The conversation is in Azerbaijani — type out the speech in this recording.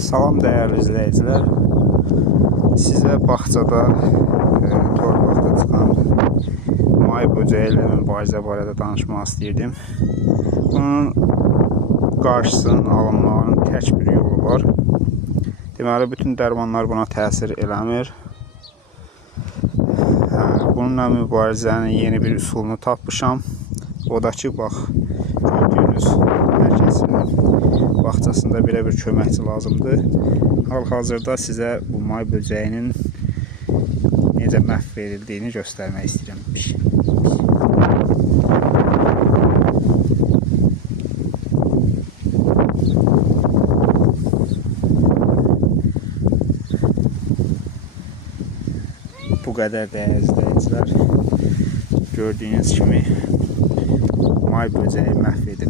Salam dəyərli izləyicilər. Sizə bağçada torpaqda çıxan may böcəyi ilə mübarizə barədə danışmaq istəyirdim. Bunun qarşısının alınmağının tək bir yolu var. Deməli, bütün dərmanlar buna təsir eləmir. Bununla mübarizənin yeni bir üsulunu tapmışam. O da ki, bax, gördüyünüz hər kəsin bağçasında belə bir köməkçi lazımdır. Hal-hazırda sizə bu may böcəyinin necə məhv edildiyini göstərmək istəyirəm. Bu qədər dəyərli izləyicilər, gördüyünüz kimi may böcəyi məhv edilib.